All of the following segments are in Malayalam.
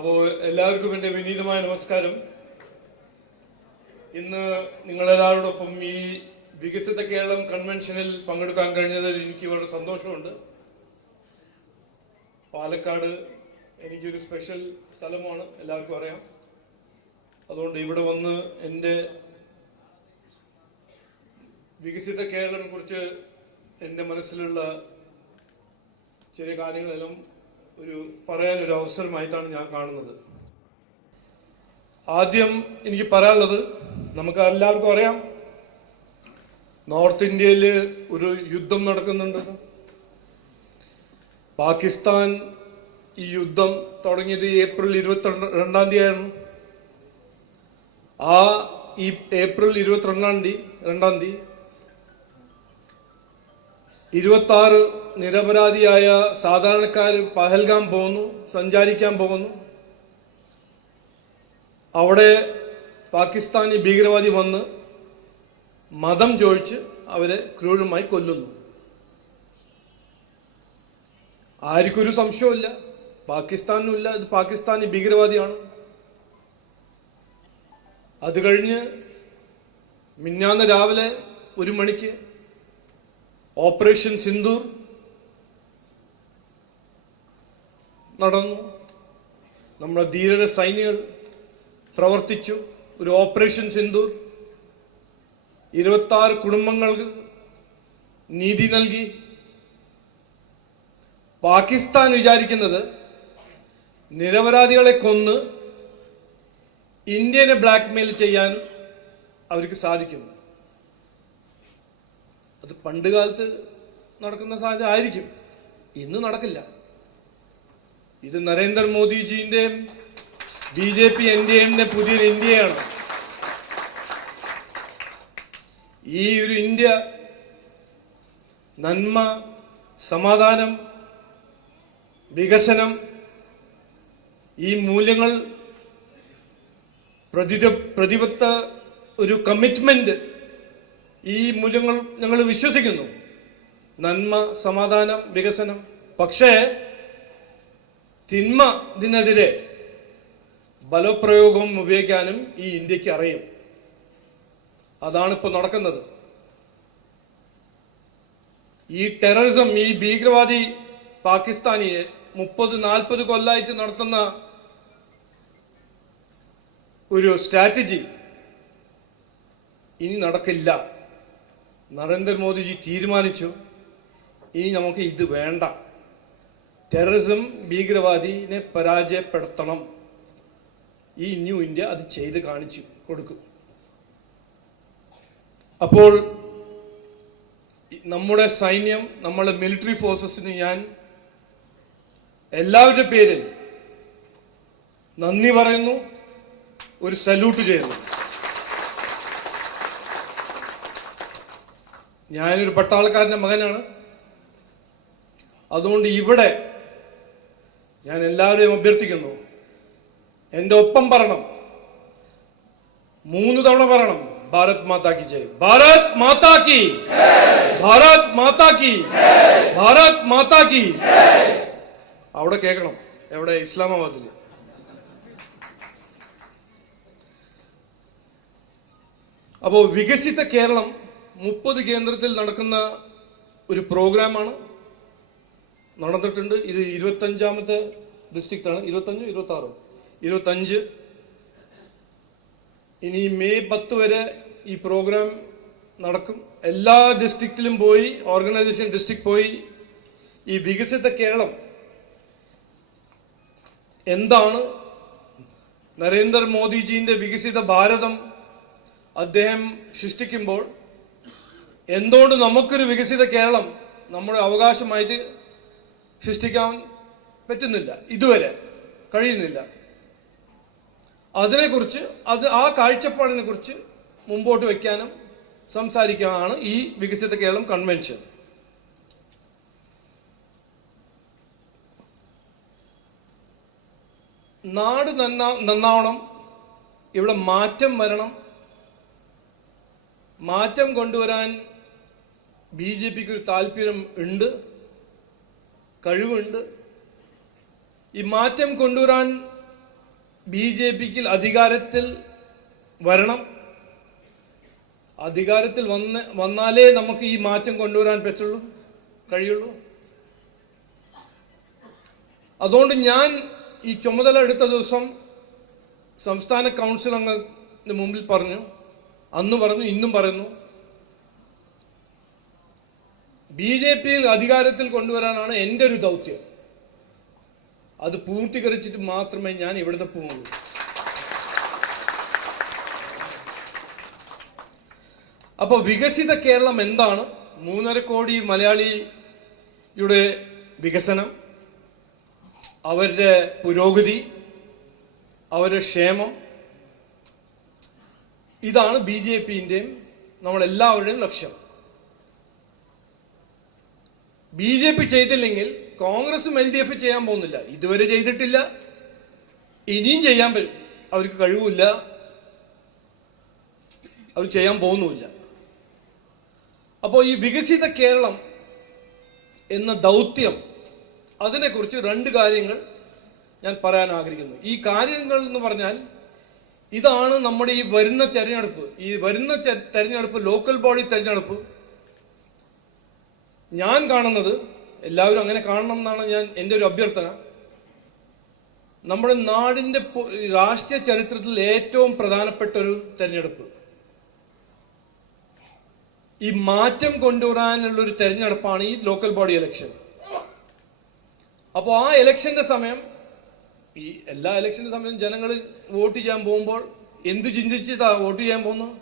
അപ്പോൾ എല്ലാവർക്കും എൻ്റെ വിനീതമായ നമസ്കാരം. ഇന്ന് നിങ്ങളെല്ലാവരോടൊപ്പം ഈ വികസിത കേരളം കൺവെൻഷനിൽ പങ്കെടുക്കാൻ കഴിഞ്ഞതിൽ എനിക്ക് വളരെ സന്തോഷമുണ്ട്. പാലക്കാട് എനിക്കൊരു സ്പെഷ്യൽ സ്ഥലമാണ്, എല്ലാവർക്കും അറിയാം. അതുകൊണ്ട് ഇവിടെ വന്ന് എൻ്റെ വികസിത കേരളത്തെ കുറിച്ച് എൻ്റെ മനസ്സിലുള്ള ചെറിയ കാര്യങ്ങളെല്ലാം പറയാനൊരു അവസരമായിട്ടാണ് ഞാൻ കാണുന്നത്. ആദ്യം എനിക്ക് പറയാനുള്ളത്, നമുക്ക് എല്ലാവർക്കും അറിയാം, നോർത്ത് ഇന്ത്യയിൽ ഒരു യുദ്ധം നടക്കുന്നുണ്ട്. പാകിസ്ഥാൻ ഈ യുദ്ധം തുടങ്ങിയത് ഏപ്രിൽ 22-ാം തീയതിയാണ്. ഈ ഏപ്രിൽ 22-ാം തീയതി 26 നിരപരാധിയായ സാധാരണക്കാർ പഹൽഗാം പോകുന്നു, സഞ്ചാരിക്കാൻ പോകുന്നു. അവിടെ പാകിസ്ഥാനി ഭീകരവാദി വന്ന് മതം ചോദിച്ച് അവരെ ക്രൂരമായി കൊല്ലുന്നു. ആർക്കൊരു സംശയമില്ല, പാകിസ്ഥാനിനുമില്ല, ഇത് പാകിസ്ഥാനി ഭീകരവാദിയാണ്. അത് കഴിഞ്ഞ് മിഞ്ഞാന്ന് രാവിലെ 1 മണിക്ക് ഓപ്പറേഷൻ സിന്ദൂർ നടന്നു. നമ്മുടെ ധീര സൈനികർ പ്രവർത്തിച്ചു. ഒരു ഓപ്പറേഷൻ സിന്ദൂർ 26 കുടുംബങ്ങൾക്ക് നീതി നൽകി. പാകിസ്ഥാൻ വിചാരിക്കുന്നത് നിരപരാധികളെ കൊന്ന് ഇന്ത്യനെ ബ്ലാക്ക്മെയിൽ ചെയ്യാൻ അവർക്ക് സാധിക്കുന്നു. അത് പണ്ട് കാലത്ത് നടക്കുന്ന സാധ്യത ആയിരിക്കും, ഇന്ന് നടക്കില്ല. ഇത് നരേന്ദ്രമോദിജിന്റെയും BJP NDAന്റെ പുതിയൊരു ഇന്ത്യയാണ്. ഈ ഒരു ഇന്ത്യ നന്മ, സമാധാനം, വികസനം, ഈ മൂല്യങ്ങൾ പ്രതിബദ്ധ ഒരു കമ്മിറ്റ്മെന്റ്, ഈ മൂല്യങ്ങൾ ഞങ്ങൾ വിശ്വസിക്കുന്നു. നന്മ, സമാധാനം, വികസനം. പക്ഷേ തിന്മതിനെതിരെ ബലപ്രയോഗം ഉപയോഗിക്കാനും ഈ ഇന്ത്യക്ക് അറിയും. അതാണ് ഇപ്പോൾ നടക്കുന്നത്. ഈ ടെററിസം, ഈ ഭീകരവാദി പാകിസ്ഥാനിയെ 30-40 കൊല്ലമായിട്ട് നടത്തുന്ന ഒരു സ്ട്രാറ്റജി ഇനി നടക്കില്ല. നരേന്ദ്രമോദിജി തീരുമാനിച്ചു, ഇനി നമുക്ക് ഇത് വേണ്ട. ടെററിസം, ഭീകരവാദിനെ പരാജയപ്പെടുത്തണം. ഈ ന്യൂ ഇന്ത്യ അത് ചെയ്ത് കാണിച്ചു കൊടുക്കും. അപ്പോൾ നമ്മുടെ സൈന്യം, നമ്മുടെ മിലിറ്ററി ഫോഴ്സസിന് ഞാൻ എല്ലാവരുടെ പേരിൽ നന്ദി പറയുന്നു, ഒരു സല്യൂട്ട് ചെയ്യുന്നു. ഞാനൊരു പട്ടാളക്കാരന്റെ മകനാണ്. അതുകൊണ്ട് ഇവിടെ ഞാൻ എല്ലാവരെയും അഭ്യർത്ഥിക്കുന്നു, എന്റെ ഒപ്പം പറയണം, 3 തവണ പറയണം, ഭാരത് മാതാ കി ജയ്, ഭാരത് മാതാ കി, ഭാരത് മാതാ കി, ഭാരത് മാതാ കി. അവിടെ കേൾക്കണം, എവിടെ? ഇസ്ലാമാബാദിൽ. അപ്പോ വികസിത കേരളം 30 കേന്ദ്രത്തിൽ നടക്കുന്ന ഒരു പ്രോഗ്രാമാണ്. നടന്നിട്ടുണ്ട്. ഇത് 25ാമത്തെ ഡിസ്ട്രിക്റ്റാണ്. 25. ഇനി മെയ് 10 വരെ ഈ പ്രോഗ്രാം നടക്കും. എല്ലാ ഡിസ്ട്രിക്റ്റിലും പോയി, ഓർഗനൈസേഷൻ ഡിസ്ട്രിക്ട് പോയി ഈ വികസിത കേരളം എന്താണ്, നരേന്ദ്രമോദിജിന്റെ വികസിത ഭാരതം അദ്ദേഹം സൃഷ്ടിക്കുമ്പോൾ എന്തുകൊണ്ട് നമുക്കൊരു വികസിത കേരളം നമ്മുടെ അവകാശമായിട്ട് സൃഷ്ടിക്കാൻ പറ്റുന്നില്ല, ഇതുവരെ കഴിയുന്നില്ല, അതിനെക്കുറിച്ച്, ആ കാഴ്ചപ്പാടിനെ കുറിച്ച് മുമ്പോട്ട് വയ്ക്കാനും സംസാരിക്കാനാണ് ഈ വികസിത കേരളം കൺവെൻഷൻ. നാട് നന്നാവണം, ഇവിടെ മാറ്റം വരണം. മാറ്റം കൊണ്ടുവരാൻ BJPക്ക് ഒരു താല്പര്യം ഉണ്ട്, കഴിവുണ്ട്. ഈ മാറ്റം കൊണ്ടുവരാൻ BJPക്ക് അധികാരത്തിൽ വരണം. അധികാരത്തിൽ വന്നാലേ നമുക്ക് ഈ മാറ്റം കൊണ്ടുവരാൻ കഴിയുള്ളൂ. അതുകൊണ്ട് ഞാൻ ഈ ചുമതല എടുത്ത ദിവസം സംസ്ഥാന കൗൺസിൽ അംഗത്തിന്റെ മുമ്പിൽ പറഞ്ഞു, അന്ന് പറഞ്ഞു, ഇന്നും പറയുന്നു, BJPയിൽ അധികാരത്തിൽ കൊണ്ടുവരാനാണ് എൻ്റെ ഒരു ദൗത്യം. അത് പൂർത്തീകരിച്ചിട്ട് മാത്രമേ ഞാൻ ഇവിടുത്തെ പോകുള്ളൂ. അപ്പൊ വികസിത കേരളം എന്താണ്? 3.5 കോടി മലയാളിയുടെ വികസനം, അവരുടെ പുരോഗതി, അവരുടെ ക്ഷേമം, ഇതാണ് BJPന്റെയും നമ്മളെല്ലാവരുടെയും ലക്ഷ്യം. BJP ചെയ്തില്ലെങ്കിൽ കോൺഗ്രസും LDF ചെയ്യാൻ പോകുന്നില്ല. ഇതുവരെ ചെയ്തിട്ടില്ല, ഇനിയും ചെയ്യാൻ അവർക്ക് കഴിവില്ല, അവർ ചെയ്യാൻ പോകുന്നുമില്ല. അപ്പോൾ ഈ വികസിത കേരളം എന്ന ദൗത്യം, അതിനെക്കുറിച്ച് 2 കാര്യങ്ങൾ ഞാൻ പറയാൻ ആഗ്രഹിക്കുന്നു. ഈ കാര്യങ്ങൾ എന്ന് പറഞ്ഞാൽ, ഇതാണ് നമ്മുടെ ഈ വരുന്ന തെരഞ്ഞെടുപ്പ് ലോക്കൽ ബോഡി തെരഞ്ഞെടുപ്പ് ഞാൻ കാണുന്നത്, എല്ലാവരും അങ്ങനെ കാണണം എന്നാണ് എൻ്റെ ഒരു അഭ്യർത്ഥന. നമ്മുടെ നാടിന്റെ രാഷ്ട്രീയ ചരിത്രത്തിൽ ഏറ്റവും പ്രധാനപ്പെട്ട ഒരു തെരഞ്ഞെടുപ്പ്, ഈ മാറ്റം കൊണ്ടുവരാനുള്ള ഒരു തെരഞ്ഞെടുപ്പാണ് ഈ ലോക്കൽ ബോഡി ഇലക്ഷൻ. അപ്പോൾ ആ ഇലക്ഷന്റെ സമയം, ഈ എല്ലാ ഇലക്ഷന്റെ സമയം ജനങ്ങൾ വോട്ട് ചെയ്യാൻ പോകുമ്പോൾ എന്ത് ചിന്തിച്ചിട്ടാ വോട്ട് ചെയ്യാൻ പോകുന്നത്?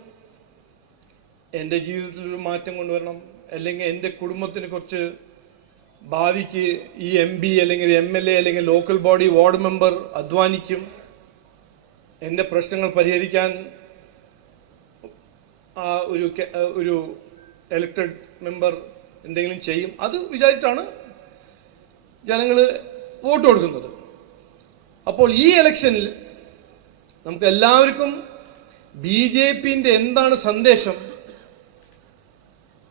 എൻ്റെ ജീവിതത്തിൽ ഒരു മാറ്റം കൊണ്ടുവരണം, അല്ലെങ്കിൽ എൻ്റെ കുടുംബത്തിന് കുറച്ച് ഭാവിക്ക് ഈ MP അല്ലെങ്കിൽ MLA അല്ലെങ്കിൽ ലോക്കൽ ബോഡി വാർഡ് മെമ്പർ അധ്വാനിക്കും, എൻ്റെ പ്രശ്നങ്ങൾ പരിഹരിക്കാൻ ഒരു എലക്ടഡ് മെമ്പർ എന്തെങ്കിലും ചെയ്യും, അത് വിചാരിച്ചാണ് ജനങ്ങൾ വോട്ട് കൊടുക്കുന്നത്. അപ്പോൾ ഈ ഇലക്ഷനിൽ നമുക്ക് എല്ലാവർക്കും BJPന്റെ എന്താണ് സന്ദേശം,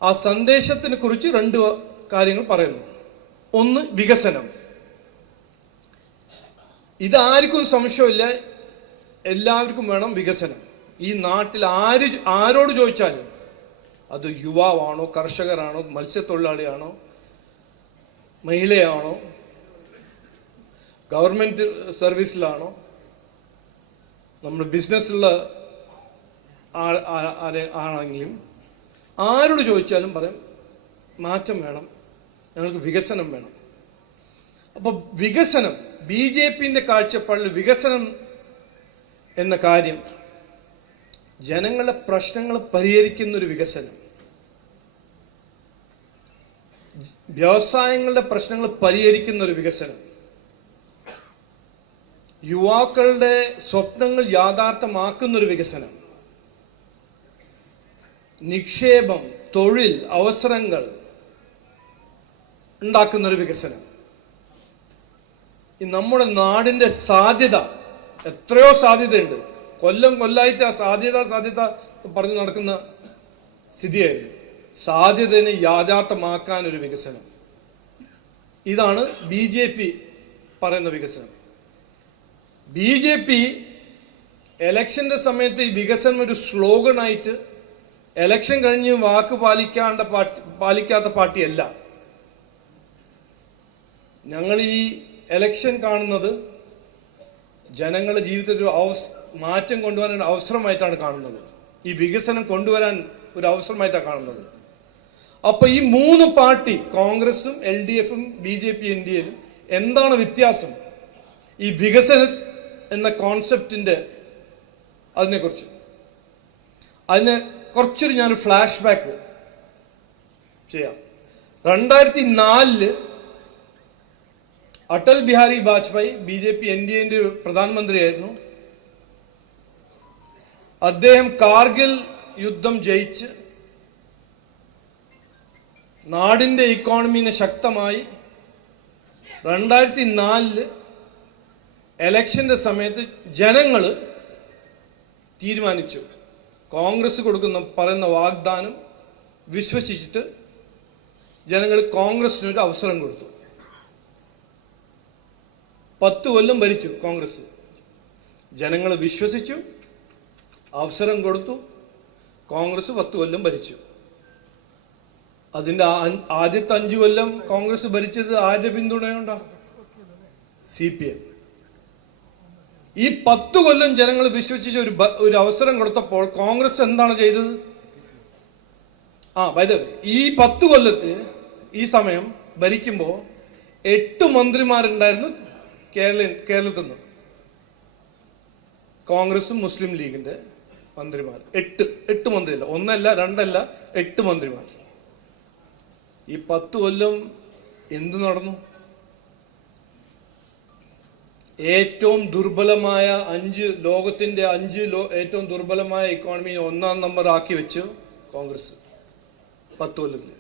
ആ സന്ദേശത്തിനെ കുറിച്ച് 2 കാര്യങ്ങൾ പറയുന്നു. ഒന്ന്, വികസനം. ഇതാർക്കും സംശയമില്ല, എല്ലാവർക്കും വേണം വികസനം. ഈ നാട്ടിൽ ആരോട് ചോദിച്ചാലും, അത് യുവാവാണോ, കർഷകരാണോ, മത്സ്യത്തൊഴിലാളിയാണോ, മഹിളയാണോ, ഗവൺമെന്റ് സർവീസിലാണോ, നമ്മൾ ബിസിനസ്സുള്ള ആണെങ്കിലും ആരോട് ചോദിച്ചാലും പറയും മാറ്റം വേണം, ഞങ്ങൾക്ക് വികസനം വേണം. അപ്പൊ വികസനം, BJPന്റെ കാഴ്ചപ്പാടിൽ വികസനം എന്ന കാര്യം ജനങ്ങളുടെ പ്രശ്നങ്ങൾ പരിഹരിക്കുന്ന ഒരു വികസനം, വ്യവസായങ്ങളുടെ പ്രശ്നങ്ങൾ പരിഹരിക്കുന്ന ഒരു വികസനം, യുവാക്കളുടെ സ്വപ്നങ്ങൾ യാഥാർത്ഥ്യമാക്കുന്ന ഒരു വികസനം, നിക്ഷേപം, തൊഴിൽ അവസരങ്ങൾ ഉണ്ടാക്കുന്ന ഒരു വികസനം. ഈ നമ്മുടെ നാടിന്റെ സാധ്യത, എത്രയോ സാധ്യതയുണ്ട്, കൊല്ലായിട്ട് ആ സാധ്യത പറഞ്ഞു നടക്കുന്ന സ്ഥിതിയായിരുന്നു. സാധ്യതയെ യാഥാർത്ഥ്യമാക്കാൻ ഒരു വികസനം, ഇതാണ് BJP പറയുന്ന വികസനം. BJP എലക്ഷന്റെ സമയത്ത് ഈ വികസനം ഒരു സ്ലോഗനായിട്ട്, എലക്ഷൻ കഴിഞ്ഞ് വാക്ക് പാലിക്കാത്ത പാർട്ടിയല്ല. ഞങ്ങൾ ഈ എലക്ഷൻ കാണുന്നത് ജനങ്ങളുടെ ജീവിതത്തിൽ ഒരു മാറ്റം കൊണ്ടുവരാൻ ഒരു അവസരമായിട്ടാണ് കാണുന്നത്. ഈ വികസനം കൊണ്ടുവരാൻ ഒരു അവസരമായിട്ടാണ് കാണുന്നത്. അപ്പൊ ഈ 3 പാർട്ടി, കോൺഗ്രസും LDFും BJP ഇന്ത്യയിലും എന്താണ് വ്യത്യാസം ഈ വികസനം എന്ന കോൺസെപ്റ്റിന്റെ? അതിനെക്കുറിച്ച് കുറച്ചൊരു ഞാൻ ഫ്ലാഷ് ബാക്ക് ചെയ്യാം. 2004 അടൽ ബിഹാരി വാജ്പേയി BJP NDAന്റെ പ്രധാനമന്ത്രിയായിരുന്നു. അദ്ദേഹം കാർഗിൽ യുദ്ധം ജയിച്ച് നാടിന്റെ ഇക്കോണമിനെ ശക്തമായി 2004 എലക്ഷന്റെ സമയത്ത് ജനങ്ങൾ തീരുമാനിച്ചു, കോൺഗ്രസ് പറയുന്ന വാഗ്ദാനം വിശ്വസിച്ചിട്ട് ജനങ്ങൾ കോൺഗ്രസിനൊരു അവസരം കൊടുത്തു. 10 കൊല്ലം ഭരിച്ചു കോൺഗ്രസ്. ജനങ്ങൾ വിശ്വസിച്ചു, അവസരം കൊടുത്തു. കോൺഗ്രസ് 10 കൊല്ലം ഭരിച്ചു. അതിന്റെ ആദ്യത്തെ 5 കൊല്ലം കോൺഗ്രസ് ഭരിച്ചത് ആരുടെ പിന്തുണയുണ്ടോ? CPM. ഈ 10 കൊല്ലം ജനങ്ങൾ വിശ്വസിച്ച് ഒരു അവസരം കൊടുത്തപ്പോൾ കോൺഗ്രസ് എന്താണ് ചെയ്തത്? ഈ 10 കൊല്ലത്ത് ഈ സമയം ഭരിക്കുമ്പോൾ 8 മന്ത്രിമാരുണ്ടായിരുന്നു കേരളത്തിൽ നിന്ന്. കോൺഗ്രസും മുസ്ലിം ലീഗിന്റെ മന്ത്രിമാർ 8 മന്ത്രിയല്ല, 1 അല്ല 2 അല്ല 8 മന്ത്രിമാർ. ഈ 10 കൊല്ലം എന്ത് നടന്നു? ഏറ്റവും ദുർബലമായ ലോകത്തിന്റെ 5 ഏറ്റവും ദുർബലമായ ഇക്കോണമി 1-ാം നമ്പർ ആക്കി വെച്ചു കോൺഗ്രസ് 10 കൊല്ലത്തിൽ.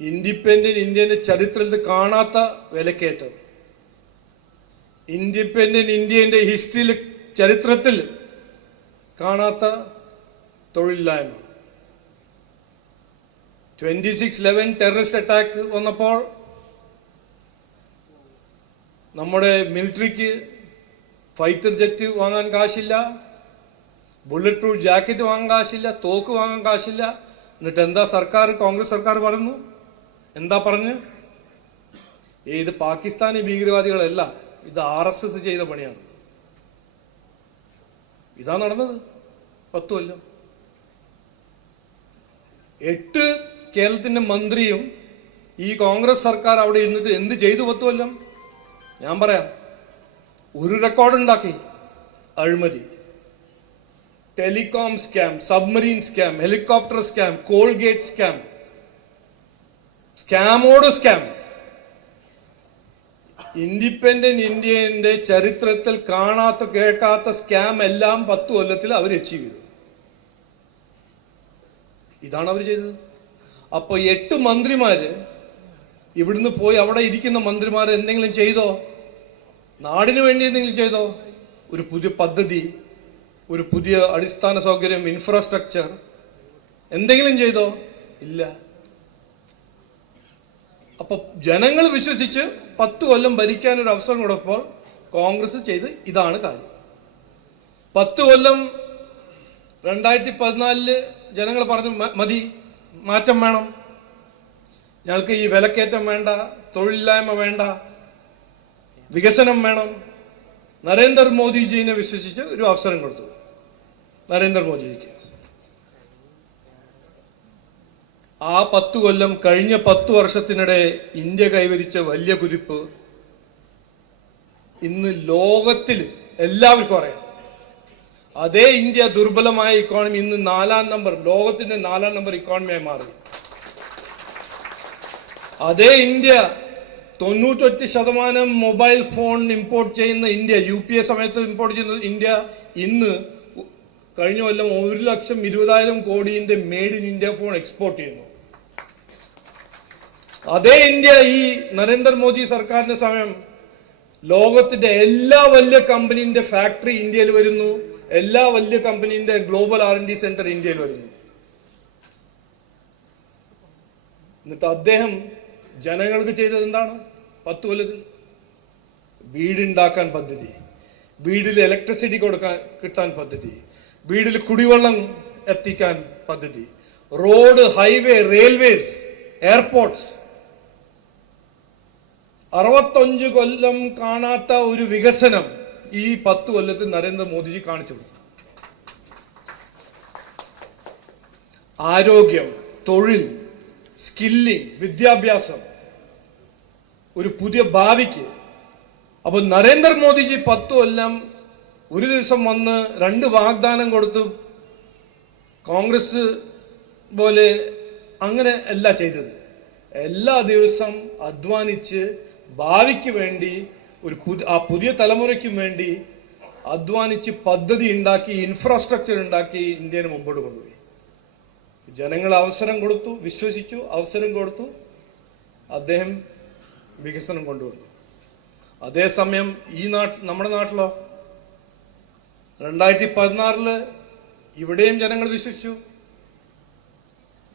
ഇൻഡിപെൻഡന്റ് ഇന്ത്യന്റെ ചരിത്രത്തിൽ കാണാത്ത വിലക്കയറ്റം, ഇൻഡിപെൻഡന്റ് ഇന്ത്യന്റെ ഹിസ്റ്ററിയിൽ ചരിത്രത്തിൽ കാണാത്ത തൊഴിലില്ലായ്മ. 26/11 ടെററിസ്റ്റ് അറ്റാക്ക് വന്നപ്പോൾ നമ്മുടെ മിലിറ്ററിക്ക് ഫൈറ്റർ ജെറ്റ് വാങ്ങാൻ കാശില്ല, ബുള്ളറ്റ് പ്രൂഫ് ജാക്കറ്റ് വാങ്ങാൻ കാശില്ല, തോക്ക് വാങ്ങാൻ കാശില്ല. എന്നിട്ട് എന്താ കോൺഗ്രസ് സർക്കാർ പറയുന്നു? എന്താ പറഞ്ഞു? ഇത് പാകിസ്ഥാനി ഭീകരവാദികളല്ല, ഇത് RSS ചെയ്ത പണിയാണ്. ഇതാ നടന്നത് 10 കൊല്ലം. 8 കേരളത്തിന്റെ മന്ത്രിയും ഈ കോൺഗ്രസ് സർക്കാർ അവിടെ ഇരുന്നിട്ട് എന്ത് ചെയ്തു 10 കൊല്ലം? ഞാൻ പറയാം. ഒരു റെക്കോർഡ് ഉണ്ടാക്കി. അഴിമതി, telecom scam, submarine scam, helicopter scam, Coalgate scam, സ്കാമോട് സ്കാം. ഇൻഡിപെൻഡന്റ് ഇന്ത്യന്റെ ചരിത്രത്തിൽ കാണാത്ത കേൾക്കാത്ത സ്കാം എല്ലാം 10 കൊല്ലത്തിൽ അവർ അച്ചീവ് ചെയ്തു. ഇതാണ് അവർ ചെയ്തത്. അപ്പൊ 8 മന്ത്രിമാര് ഇവിടുന്ന് പോയി അവിടെ ഇരിക്കുന്ന മന്ത്രിമാർ എന്തെങ്കിലും ചെയ്തോ? നാടിനു വേണ്ടി എന്തെങ്കിലും ചെയ്തോ? ഒരു പുതിയ പദ്ധതി, ഒരു പുതിയ അടിസ്ഥാന സൗകര്യം, ഇൻഫ്രാസ്ട്രക്ചർ എന്തെങ്കിലും ചെയ്തോ? ഇല്ല. അപ്പൊ ജനങ്ങൾ വിശ്വസിച്ച് 10 കൊല്ലം ഭരിക്കാൻ ഒരു അവസരം കൊടുത്തപ്പോൾ കോൺഗ്രസ് ചെയ്ത് ഇതാണ് കാര്യം. 10 കൊല്ലം 2014 ജനങ്ങൾ പറഞ്ഞു മതി, മാറ്റം വേണം, ഞങ്ങൾക്ക് ഈ വിലക്കയറ്റം വേണ്ട, തൊഴിലില്ലായ്മ വേണ്ട, വികസനം വേണം. നരേന്ദ്രമോദിജിനെ വിശ്വസിച്ച് ഒരു അവസരം കൊടുത്തു. നരേന്ദ്രമോദിജിക്ക് ആ 10 കൊല്ലം, കഴിഞ്ഞ 10 വർഷത്തിനിടെ ഇന്ത്യ കൈവരിച്ച വലിയ കുതിപ്പ് ഇന്ന് ലോകത്തിൽ എല്ലാവർക്കും അറിയാം. അതേ ഇന്ത്യ ദുർബലമായ ഇക്കോണമി ഇന്ന് 4-ാം നമ്പർ, ലോകത്തിന്റെ 4-ാം നമ്പർ ഇക്കോണമിയായി മാറി. അതേ ഇന്ത്യ 98% മൊബൈൽ ഫോൺ ഇമ്പോർട്ട് ചെയ്യുന്ന ഇന്ത്യ, UPA സമയത്ത് ഇമ്പോർട്ട് ചെയ്യുന്ന ഇന്ത്യ ഇന്ന് കഴിഞ്ഞ കൊല്ലം 1,20,000 കോടിയുടെ made in India phone export ചെയ്യുന്നു. അതേ ഇന്ത്യ ഈ നരേന്ദ്രമോദി സർക്കാരിന്റെ സമയം ലോകത്തിന്റെ എല്ലാ വലിയ കമ്പനീന്റെ ഫാക്ടറി ഇന്ത്യയിൽ വരുന്നു, എല്ലാ വലിയ കമ്പനീന്റെ ഗ്ലോബൽ R&D സെന്റർ ഇന്ത്യയിൽ വരുന്നു. എന്നിട്ട് അദ്ദേഹം ജനങ്ങൾക്ക് ചെയ്തത് എന്താണ്? 10 കൊല്ലത്തിൽ വീടുണ്ടാക്കാൻ പദ്ധതി, വീട്ടിൽ ഇലക്ട്രിസിറ്റി കിട്ടാൻ പദ്ധതി, വീട്ടിൽ കുടിവെള്ളം എത്തിക്കാൻ പദ്ധതി, റോഡ്, ഹൈവേ, റെയിൽവേസ്, എയർപോർട്ട്സ്. 65 കൊല്ലം കാണാത്ത ഒരു വികസനം ഈ 10 കൊല്ലത്തിൽ നരേന്ദ്രമോദിജി കാണിച്ചു കൊടുത്തു. ആരോഗ്യം, തൊഴിൽ, സ്കില്ലിംഗ്, വിദ്യാഭ്യാസം, ഒരു പുതിയ ഭാവിക്ക്. അപ്പൊ നരേന്ദ്രമോദിജി 10 കൊല്ലം ഒരു ദിവസം വന്ന് 2 വാഗ്ദാനം കൊടുത്തു. കോൺഗ്രസ് പോലെ അങ്ങനെ അല്ല ചെയ്തത്. എല്ലാ ദിവസം അധ്വാനിച്ച് ഭാവിക്ക് വേണ്ടി, ആ പുതിയ തലമുറയ്ക്കും വേണ്ടി അധ്വാനിച്ച് പദ്ധതി ഉണ്ടാക്കി, ഇൻഫ്രാസ്ട്രക്ചർ ഉണ്ടാക്കി ഇന്ത്യനെ മുമ്പോട്ട് കൊണ്ടുപോയി. ജനങ്ങൾ അവസരം കൊടുത്തു, വിശ്വസിച്ചു, അവസരം കൊടുത്തു, അദ്ദേഹം വികസനം കൊണ്ടുവന്നു. അതേസമയം നമ്മുടെ നാട്ടിലോ 2016 ഇവിടെയും ജനങ്ങൾ വിശ്വസിച്ചു,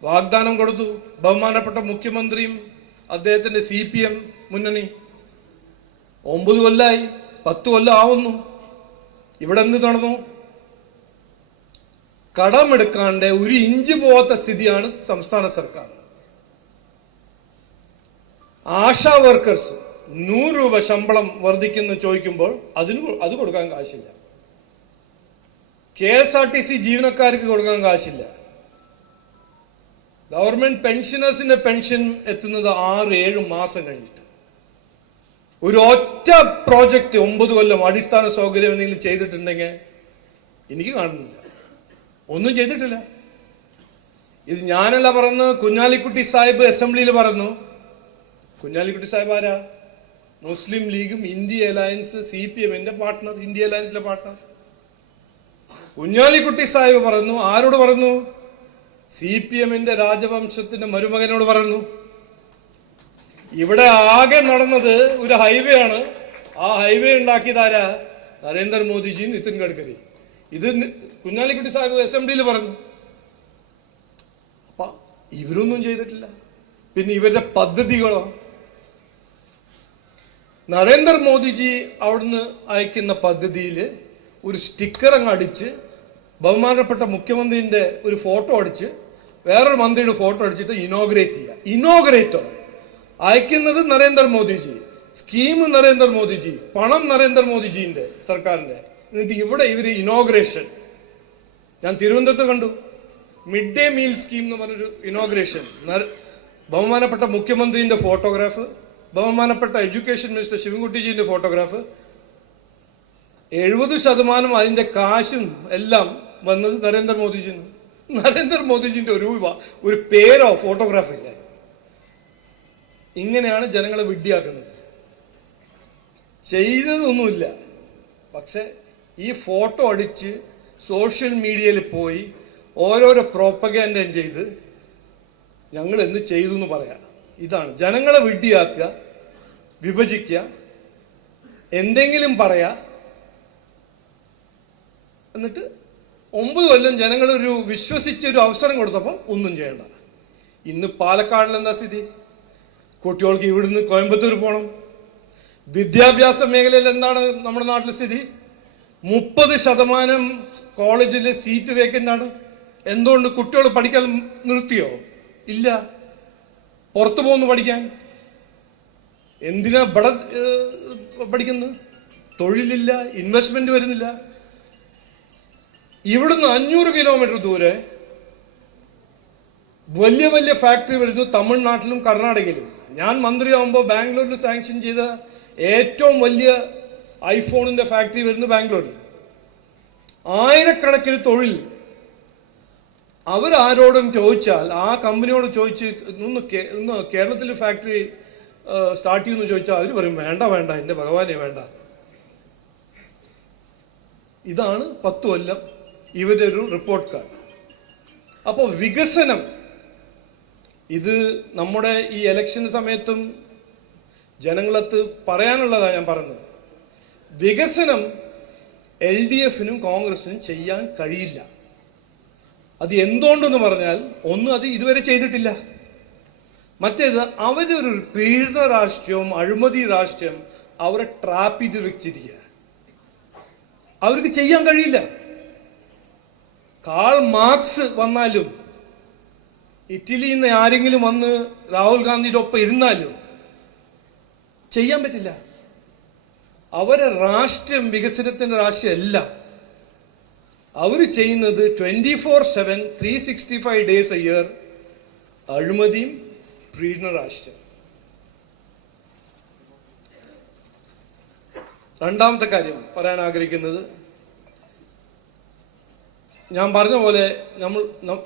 വാഗ്ദാനം കൊടുത്തു. ബഹുമാനപ്പെട്ട മുഖ്യമന്ത്രിയും അദ്ദേഹത്തിന്റെ CPM മുന്നണി 9 കൊല്ലായി 10 കൊല്ലം ആവുന്നു. ഇവിടെ എന്ത് നടന്നു? കടമെടുക്കാണ്ട് ഒരു ഇഞ്ച് പോകാത്ത സ്ഥിതിയാണ് സംസ്ഥാന സർക്കാർ. ആശാ വർക്കേഴ്സ് 100 രൂപ ശമ്പളം വർദ്ധിക്കുന്നു ചോദിക്കുമ്പോൾ അത് കൊടുക്കാൻ കാശില്ല. KSRTC ജീവനക്കാർക്ക് കൊടുക്കാൻ കാശില്ല. ഗവൺമെന്റ് പെൻഷനേഴ്സിന്റെ പെൻഷൻ എത്തുന്നത് 6-7 മാസം കഴിഞ്ഞിട്ട്. ഒരു ഒറ്റ പ്രോജക്റ്റ് 9 കൊല്ലം അടിസ്ഥാന സൗകര്യം എന്തെങ്കിലും ചെയ്തിട്ടുണ്ടെങ്കിൽ എനിക്ക് കാണുന്നില്ല. ഒന്നും ചെയ്തിട്ടില്ല. ഇത് ഞാനല്ല പറഞ്ഞു, കുഞ്ഞാലിക്കുട്ടി സാഹിബ് അസംബ്ലിയിൽ പറഞ്ഞു. കുഞ്ഞാലിക്കുട്ടി സാഹിബ് ആരാ? മുസ്ലിം ലീഗും ഇന്ത്യ അലയൻസ് CPM-ന്റെ പാർട്ട്ണർ, ഇന്ത്യ അലയൻസിലെ പാർട്ട്ണർ. കുഞ്ഞാലിക്കുട്ടി സാഹിബ് പറഞ്ഞു. ആരോട് പറഞ്ഞു? CPM-ന്റെ രാജവംശത്തിന്റെ മരുമകനോട് പറഞ്ഞു. ഇവിടെ ആകെ നടന്നത് ഒരു ഹൈവേ ആണ്. ആ ഹൈവേ ഉണ്ടാക്കിയതാരാ? നരേന്ദ്രമോദിജി, നിതിൻ ഗഡ്കരി. ഇത് കുഞ്ഞാലിക്കുട്ടി സാഹിബ് അസംബ്ലിയിൽ പറഞ്ഞു. അപ്പൊ ഇവരൊന്നും ചെയ്തിട്ടില്ല. പിന്നെ ഇവരുടെ പദ്ധതികളോ? നരേന്ദ്രമോദിജി അവിടുന്ന് അയക്കുന്ന പദ്ധതിയിൽ ഒരു സ്റ്റിക്കർ അങ്ങ് അടിച്ച്, ബഹുമാനപ്പെട്ട മുഖ്യമന്ത്രിന്റെ ഒരു ഫോട്ടോ അടിച്ച്, വേറൊരു മന്ത്രിയുടെ ഫോട്ടോ അടിച്ചിട്ട് ഇനോഗ്രേറ്റ് ചെയ്യുക. ഇനോഗ്രേറ്റർ അയക്കുന്നത് നരേന്ദ്രമോദിജി, സ്കീം നരേന്ദ്രമോദിജി, പണം നരേന്ദ്രമോദിജിന്റെ സർക്കാരിന്റെ. എന്നിട്ട് ഇവിടെ ഇവര് ഇനോഗ്രേഷൻ. ഞാൻ തിരുവനന്തപുരത്ത് കണ്ടു. മിഡ് ഡേ മീൽ സ്കീം എന്ന് പറഞ്ഞൊരു ഇനോഗ്രേഷൻ. ബഹുമാനപ്പെട്ട മുഖ്യമന്ത്രിന്റെ ഫോട്ടോഗ്രാഫ്, ബഹുമാനപ്പെട്ട എഡ്യൂക്കേഷൻ മിനിസ്റ്റർ ശിവൻകുട്ടിജിന്റെ ഫോട്ടോഗ്രാഫ്. 70% അതിന്റെ കാശും എല്ലാം വന്നത് നരേന്ദ്രമോദിജി. നരേന്ദ്രമോദിജിന്റെ ഒരു പേരോ ഫോട്ടോഗ്രാഫോ ഇല്ല. ഇങ്ങനെയാണ് ജനങ്ങളെ വിഡ്ഢിയാക്കുന്നത്. ചെയ്തതൊന്നുമില്ല. പക്ഷെ ഈ ഫോട്ടോ അടിച്ച് സോഷ്യൽ മീഡിയയിൽ പോയി ഓരോരോ പ്രോപ്പഗാൻഡയും ചെയ്ത് ഞങ്ങൾ എന്ത് ചെയ്തു എന്ന് പറയാം. ഇതാണ് ജനങ്ങളെ വിഡ്ഢിയാക്കുക, വിഭജിക്കുക, എന്തെങ്കിലും പറയാ. എന്നിട്ട് 9 കൊല്ലം ജനങ്ങളൊരു വിശ്വസിച്ച ഒരു അവസരം കൊടുത്തപ്പോൾ ഒന്നും ചെയ്യണ്ട. ഇന്ന് പാലക്കാടിൽ എന്താ സ്ഥിതി? കുട്ടികൾക്ക് ഇവിടുന്ന് കോയമ്പത്തൂർ പോകണം. വിദ്യാഭ്യാസ മേഖലയിൽ എന്താണ് നമ്മുടെ നാട്ടിലെ സ്ഥിതി? 30% കോളേജിൽ സീറ്റ് വേക്കന്റ് ആണ്. എന്തുകൊണ്ട്? കുട്ടികൾ പഠിക്കാൻ നിർത്തിയോ? ഇല്ല. പുറത്തു പോകുന്നു പഠിക്കാൻ. എന്തിനാ ഇവിടെ പഠിക്കുന്നത്? തൊഴിലില്ല, ഇൻവെസ്റ്റ്മെന്റ് വരുന്നില്ല. ഇവിടുന്ന് 500 കിലോമീറ്റർ ദൂരെ വലിയ വലിയ ഫാക്ടറി വരുന്നു തമിഴ്നാട്ടിലും കർണാടകയിലും. ഞാൻ മന്ത്രിയാവുമ്പോൾ ബാംഗ്ലൂരിൽ സാങ്ഷൻ ചെയ്ത ഏറ്റവും വലിയ ഐഫോണിന്റെ ഫാക്ടറി വരുന്നു ബാംഗ്ലൂരിൽ. 1000 തൊഴിൽ. അവരാരോടും ചോദിച്ചാൽ, ആ കമ്പനിയോട് ചോദിച്ച് ഒന്ന് കേരളത്തിൽ ഫാക്ടറി സ്റ്റാർട്ട് ചെയ്യുമെന്ന് ചോദിച്ചാൽ അവർ പറയും വേണ്ട വേണ്ട, എന്റെ ഭഗവാനെ വേണ്ട. ഇതാണ് 10 കൊല്ലം ഇവരുടെ ഒരു റിപ്പോർട്ട് കാർഡ്. അപ്പോൾ വികസനം, ഇത് നമ്മുടെ ഈ ഇലക്ഷൻ സമയത്തും ജനങ്ങളത്ത് പറയാനുള്ളതാണ് ഞാൻ പറഞ്ഞത്. വികസനം LDF-നും കോൺഗ്രസിനും ചെയ്യാൻ കഴിയില്ല. അത് എന്തുകൊണ്ടെന്ന് പറഞ്ഞാൽ, ഒന്ന്, അത് ഇതുവരെ ചെയ്തിട്ടില്ല. മറ്റേത്, അവരൊരു പീഡന രാഷ്ട്രീയവും അഴിമതി രാഷ്ട്രീയം അവരെ ട്രാപ്പ് ചെയ്ത് വെച്ചിരിക്കുക. അവർക്ക് ചെയ്യാൻ കഴിയില്ല. കാൾ മാർക്സ് വന്നാലും, ഇറ്റലിയിൽ നിന്ന് ആരെങ്കിലും വന്ന് രാഹുൽ ഗാന്ധിയുടെ ഒപ്പം ഇരുന്നാലും ചെയ്യാൻ പറ്റില്ല. അവരെ രാഷ്ട്രീയം വികസനത്തിന്റെ രാഷ്ട്രീയമല്ല. അവർ ചെയ്യുന്നത് 24/7 365 days a year അഴിമതിയും പീഡന രാഷ്ട്രീയം. രണ്ടാമത്തെ കാര്യം പറയാൻ ആഗ്രഹിക്കുന്നത്, ഞാൻ പറഞ്ഞ പോലെ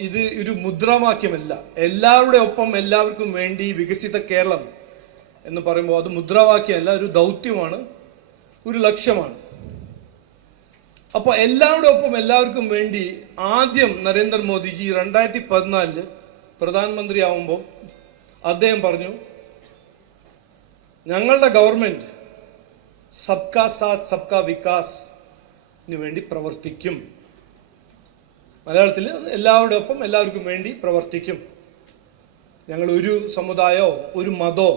ഇത് ഒരു മുദ്രാവാക്യമല്ല. എല്ലാവരുടെ ഒപ്പം എല്ലാവർക്കും വേണ്ടി വികസിത കേരളം എന്ന് പറയുമ്പോൾ അത് മുദ്രാവാക്യമല്ല, ഒരു ദൗത്യമാണ്, ഒരു ലക്ഷ്യമാണ്. അപ്പൊ എല്ലാവരുടെ ഒപ്പം എല്ലാവർക്കും വേണ്ടി ആദ്യം നരേന്ദ്രമോദിജി 2014 പ്രധാനമന്ത്രി ആവുമ്പോൾ അദ്ദേഹം പറഞ്ഞു, ഞങ്ങളുടെ ഗവൺമെന്റ് സബ്കാ സാത്ത് സബ്കാ വികാസിന് വേണ്ടി പ്രവർത്തിക്കും. മലയാളത്തിൽ എല്ലാവരുടെ ഒപ്പം എല്ലാവർക്കും വേണ്ടി പ്രവർത്തിക്കും. ഞങ്ങൾ ഒരു സമുദായമോ ഒരു മതമോ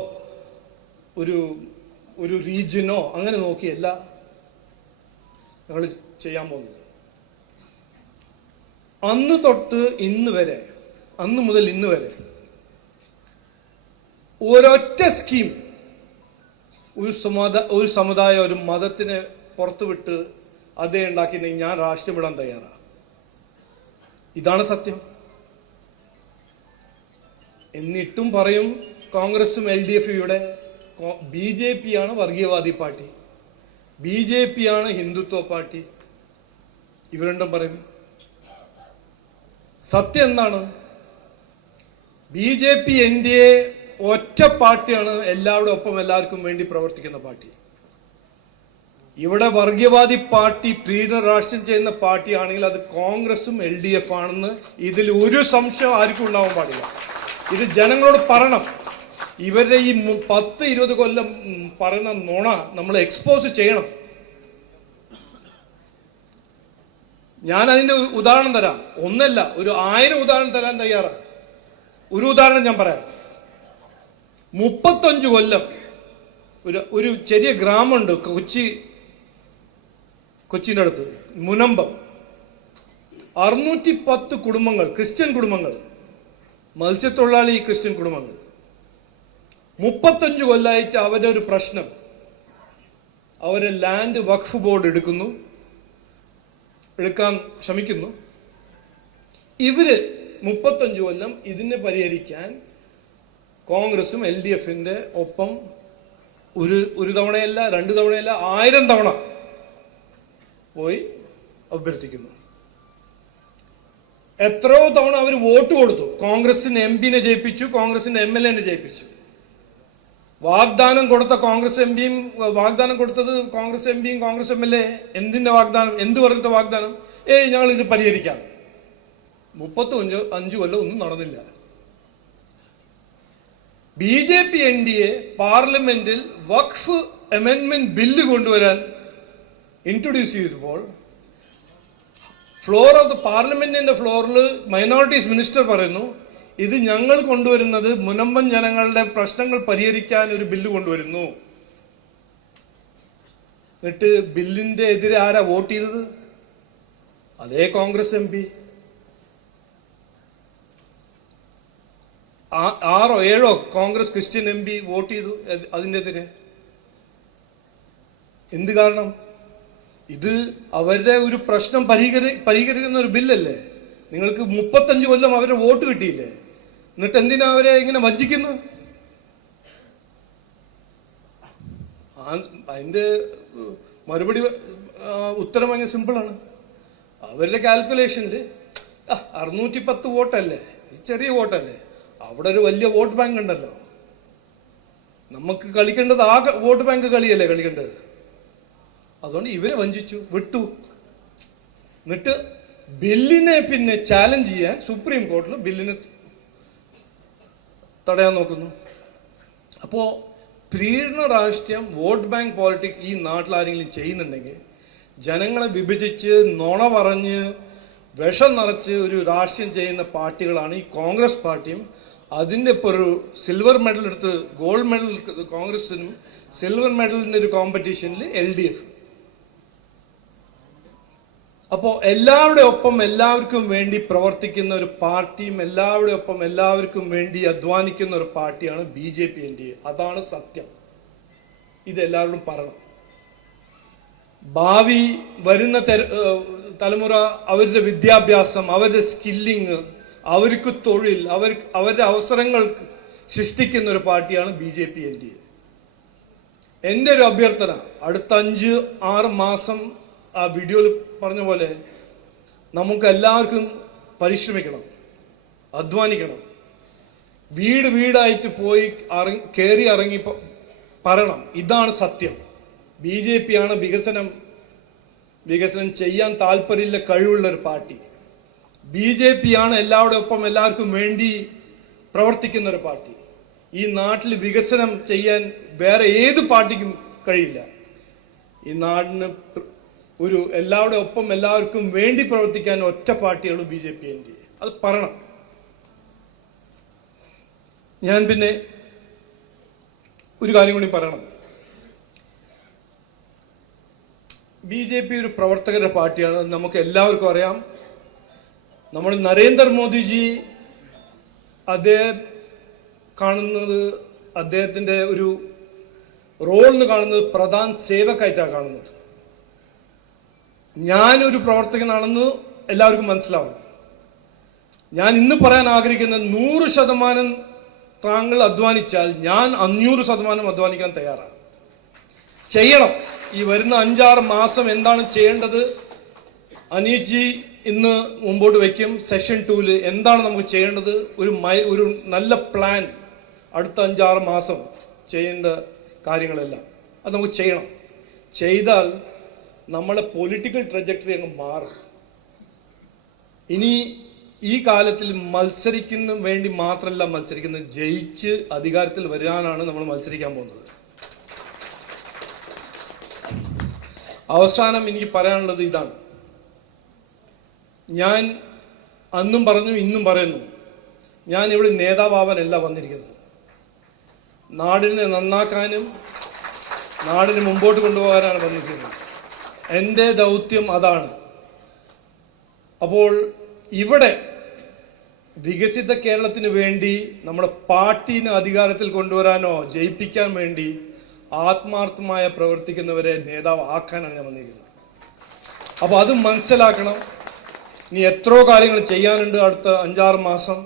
ഒരു റീജിയനോ അങ്ങനെ നോക്കിയല്ല ഞങ്ങൾ ചെയ്യാൻ പോകുന്നത്. അന്ന് തൊട്ട് ഇന്ന് വരെ, അന്ന് മുതൽ ഇന്ന് വരെ ഒരൊറ്റ സ്കീം ഒരു സമുദായം ഒരു മതത്തിനെ പുറത്തുവിട്ട് അതേ ഉണ്ടാക്കിയിട്ടുണ്ടെങ്കിൽ ഞാൻ രാഷ്ട്രീയം വിടാൻ തയ്യാറാണ്. ഇതാണ് സത്യം. എന്നിട്ടും പറയും കോൺഗ്രസും LDF ഇവിടെ BJP ആണ് വർഗീയവാദി പാർട്ടി, BJP ആണ് ഹിന്ദുത്വ പാർട്ടി. ഇവർ രണ്ടും പറയും. സത്യം എന്താണ്? BJP NDA ഒറ്റ പാർട്ടിയാണ്, എല്ലാവരുടെ ഒപ്പം എല്ലാവർക്കും വേണ്ടി പ്രവർത്തിക്കുന്ന പാർട്ടി. ഇവിടെ വർഗീയവാദി പാർട്ടി പ്രീണ രാഷ്ട്രീയം ചെയ്യുന്ന പാർട്ടിയാണെങ്കിൽ അത് കോൺഗ്രസും LDF ആണെന്ന് ഇതിൽ ഒരു സംശയം ആർക്കും ഉണ്ടാവാൻ പാടില്ല. ഇത് ജനങ്ങളോട് പറയണം. ഇവരുടെ ഈ 10-20 കൊല്ലം പറയുന്ന നുണ നമ്മൾ എക്സ്പോസ് ചെയ്യണം. ഞാൻ അതിന്റെ ഉദാഹരണം തരാം. ഒന്നല്ല, ഒരു 1000 ഉദാഹരണം തരാൻ തയ്യാറാണ്. ഒരു ഉദാഹരണം ഞാൻ പറയാം. 35 കൊല്ലം ഒരു ചെറിയ ഗ്രാമമുണ്ട് കൊച്ചിന്റെ അടുത്ത്, മുനമ്പം. 610 കുടുംബങ്ങൾ, ക്രിസ്ത്യൻ കുടുംബങ്ങൾ, മത്സ്യത്തൊഴിലാളി ക്രിസ്ത്യൻ കുടുംബങ്ങൾ. 35 കൊല്ലമായിട്ട് അവരുടെ ഒരു പ്രശ്നം, അവരെ ലാൻഡ് വഖഫ് ബോർഡ് എടുക്കാൻ ശ്രമിക്കുന്നു. ഇവര് 35 കൊല്ലം ഇതിനെ പരിഹരിക്കാൻ കോൺഗ്രസും LDFന്റെ ഒപ്പം ഒരു തവണയല്ല, 2 തവണയല്ല, 1000 തവണ പോയി അഭ്യർത്ഥിക്കുന്നു. എത്രയോ തവണ അവർ വോട്ട് കൊടുത്തു. കോൺഗ്രസിന് MP ജയിപ്പിച്ചു, കോൺഗ്രസിന്റെ MLA ജയിപ്പിച്ചു. വാഗ്ദാനം കൊടുത്ത കോൺഗ്രസ് MPയും വാഗ്ദാനം കൊടുത്തത് കോൺഗ്രസ് MPയും കോൺഗ്രസ് MLA എന്തിന്റെ വാഗ്ദാനം? എന്ത് പറഞ്ഞിട്ട് വാഗ്ദാനം? ഞങ്ങൾ ഇത് പരിഹരിക്കാം. 35 കൊല്ലം ഒന്നും നടന്നില്ല. BJP NDA പാർലമെന്റിൽ വഖഫ് അമെൻഡ്മെന്റ് ബില്ല് കൊണ്ടുവരാൻ ഇൻട്രൊഡ്യൂസ് ചെയ്തപ്പോൾ ഫ്ലോർ ഓഫ് ദ പാർലമെന്റിന്റെ ഫ്ലോറിൽ മൈനോറിറ്റീസ് മിനിസ്റ്റർ പറയുന്നു, ഇത് ഞങ്ങൾ കൊണ്ടുവരുന്നത് മുനമ്പൻ ജനങ്ങളുടെ പ്രശ്നങ്ങൾ പരിഹരിക്കാൻ ഒരു ബില്ല് കൊണ്ടുവരുന്നു. എന്നിട്ട് ബില്ലിന്റെ എതിരെ ആരാ വോട്ട് ചെയ്തത്? അതേ Congress MP. 6-7 Congress Christian MP vote ചെയ്തു അതിൻ്റെ എതിരെ. എന്ത് കാരണം? ഇത് അവരുടെ ഒരു പ്രശ്നം പരിഹരിക്കുന്ന ഒരു ബില്ലല്ലേ. നിങ്ങൾക്ക് 35 കൊല്ലം അവരുടെ വോട്ട് കിട്ടിയില്ലേ? എന്നിട്ട് എന്തിനാ അവരെ ഇങ്ങനെ വഞ്ചിക്കുന്നു? അതിന്റെ മറുപടി ഉത്തരം ഭയങ്കര സിമ്പിളാണ്. അവരുടെ കാൽക്കുലേഷനിൽ 610 വോട്ടല്ലേ, ചെറിയ വോട്ടല്ലേ, അവിടെ ഒരു വലിയ വോട്ട് ബാങ്ക് ഉണ്ടല്ലോ. നമുക്ക് കളിക്കേണ്ടത് ആ വോട്ട് ബാങ്ക് കളിയല്ലേ കളിക്കേണ്ടത്. അതുകൊണ്ട് ഇവരെ വഞ്ചിച്ചു, വിട്ടു. എന്നിട്ട് ബില്ലിനെ പിന്നെ ചാലഞ്ച് ചെയ്യാൻ സുപ്രീം കോടതിയിൽ ബില്ലിനെ തടയാൻ നോക്കുന്നു. അപ്പോ പ്രീണ രാഷ്ട്രീയം, വോട്ട് ബാങ്ക് പോളിറ്റിക്സ് ഈ നാട്ടിൽ ആരെങ്കിലും ചെയ്യുന്നുണ്ടെങ്കിൽ ജനങ്ങളെ വിഭജിച്ച് നുണ പറഞ്ഞ് വിഷം നിറച്ച് ഒരു രാഷ്ട്രീയം ചെയ്യുന്ന പാർട്ടികളാണ് ഈ കോൺഗ്രസ് പാർട്ടിയും. അതിൻ്റെ ഇപ്പോൾ ഒരു സിൽവർ മെഡൽ എടുത്ത്, ഗോൾഡ് മെഡൽ കോൺഗ്രസിനും സിൽവർ മെഡലിന്റെ ഒരു കോമ്പറ്റീഷനിൽ LDF. അപ്പോ എല്ലാവരുടെ ഒപ്പം എല്ലാവർക്കും വേണ്ടി പ്രവർത്തിക്കുന്ന ഒരു പാർട്ടിയും എല്ലാവരുടെ ഒപ്പം എല്ലാവർക്കും വേണ്ടി അധ്വാനിക്കുന്ന ഒരു പാർട്ടിയാണ് BJP NDA. അതാണ് സത്യം. ഇത് എല്ലാവരോടും പറയണം. ഭാവി വരുന്ന തലമുറ അവരുടെ വിദ്യാഭ്യാസം, അവരുടെ സ്കില്ലിങ്, അവർക്ക് തൊഴിൽ, അവരുടെ അവസരങ്ങൾ സൃഷ്ടിക്കുന്ന ഒരു പാർട്ടിയാണ് BJP NDA. എൻ്റെ ഒരു അഭ്യർത്ഥന, അടുത്ത 5-6 മാസം ആ വീഡിയോയിൽ പറഞ്ഞ പോലെ നമുക്ക് എല്ലാവർക്കും പരിശ്രമിക്കണം, അധ്വാനിക്കണം. വീടായിട്ട് പോയി കയറി ഇറങ്ങി പറയണം, ഇതാണ് സത്യം. BJP ആണ് വികസനം ചെയ്യാൻ താല്പര്യമില്ല, കഴിവുള്ള ഒരു പാർട്ടി. BJP ആണ് എല്ലാവരുടെ ഒപ്പം എല്ലാവർക്കും വേണ്ടി പ്രവർത്തിക്കുന്ന ഒരു പാർട്ടി. ഈ നാട്ടിൽ വികസനം ചെയ്യാൻ വേറെ ഏത് പാർട്ടിക്കും കഴിയില്ല. ഈ നാടിന് ഒരു എല്ലാവരുടെ ഒപ്പം എല്ലാവർക്കും വേണ്ടി പ്രവർത്തിക്കാൻ ഒറ്റ പാർട്ടിയാണ് BJP NDA. അത് പറയണം. ഞാൻ പിന്നെ ഒരു കാര്യം കൂടി പറയണം. BJP ഒരു പ്രവർത്തകരുടെ പാർട്ടിയാണ്, നമുക്ക് എല്ലാവർക്കും അറിയാം. നമ്മൾ നരേന്ദ്രമോദിജി അദ്ദേഹം കാണുന്നത്, അദ്ദേഹത്തിന്റെ ഒരു റോളിന് കാണുന്നത് പ്രധാന സേവക്കായിട്ടാണ് കാണുന്നത്. ഞാനൊരു പ്രവർത്തകനാണെന്ന് എല്ലാവർക്കും മനസ്സിലാവും. ഞാൻ ഇന്ന് പറയാൻ ആഗ്രഹിക്കുന്നത് 100% താങ്കൾ അധ്വാനിച്ചാൽ ഞാൻ 500% അധ്വാനിക്കാൻ തയ്യാറാണ്. ചെയ്യണം. ഈ വരുന്ന 5-6 മാസം എന്താണ് ചെയ്യേണ്ടത് അനീഷ് ജി ഇന്ന് മുമ്പോട്ട് വയ്ക്കും. സെഷൻ 2 എന്താണ് നമുക്ക് ചെയ്യേണ്ടത്, ഒരു നല്ല പ്ലാൻ, അടുത്ത 5-6 മാസം ചെയ്യേണ്ട കാര്യങ്ങളെല്ലാം അത് നമുക്ക് ചെയ്യണം. ചെയ്താൽ നമ്മളെ പൊളിറ്റിക്കൽ ട്രജക്ടറി അങ്ങ് മാറും. ഇനി ഈ കാലത്തിൽ മത്സരിക്കുന്ന വേണ്ടി മാത്രമല്ല മത്സരിക്കുന്നത്, ജയിച്ച് അധികാരത്തിൽ വരാനാണ് നമ്മൾ മത്സരിക്കാൻ പോകുന്നത്. അവസാനം എനിക്ക് പറയാനുള്ളത് ഇതാണ്. ഞാൻ അന്നും പറഞ്ഞു, ഇന്നും പറയുന്നു, ഞാൻ ഇവിടെ നേതാവാനല്ല വന്നിരിക്കുന്നത്. നാടിനെ നന്നാക്കാനും നാടിനെ മുമ്പോട്ട് കൊണ്ടുപോകാനാണ് വന്നിരിക്കുന്നത്. എൻ്റെ ദൗത്യം അതാണ്. അപ്പോൾ ഇവിടെ വികസിത കേരളത്തിന് വേണ്ടി നമ്മുടെ പാർട്ടിനെ അധികാരത്തിൽ കൊണ്ടുവരാനോ ജയിപ്പിക്കാൻ വേണ്ടി ആത്മാർത്ഥമായ പ്രവർത്തിക്കുന്നവരെ നേതാവ് ആക്കാനാണ് ഞാൻ വന്നിരിക്കുന്നത്. അപ്പോൾ അത് മനസ്സിലാക്കണം. ഇനി എത്രയോ കാര്യങ്ങൾ ചെയ്യാനുണ്ട്. അടുത്ത 5-6 മാസം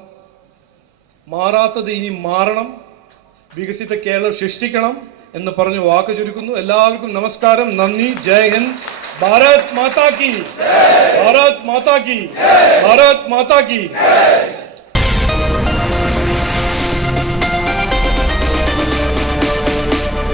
മാറാത്തത് ഇനി മാറണം. വികസിത കേരളം സൃഷ്ടിക്കണം എന്ന് പറഞ്ഞ് വാക്ക് ചുരുക്കുന്നു. എല്ലാവർക്കും നമസ്കാരം, നന്ദി, ജയ് ഹിന്ദ്. ഭാരത് മാതാ കി, ഭാരത് മാതാ കി, ഭാരത് മാതാ കി.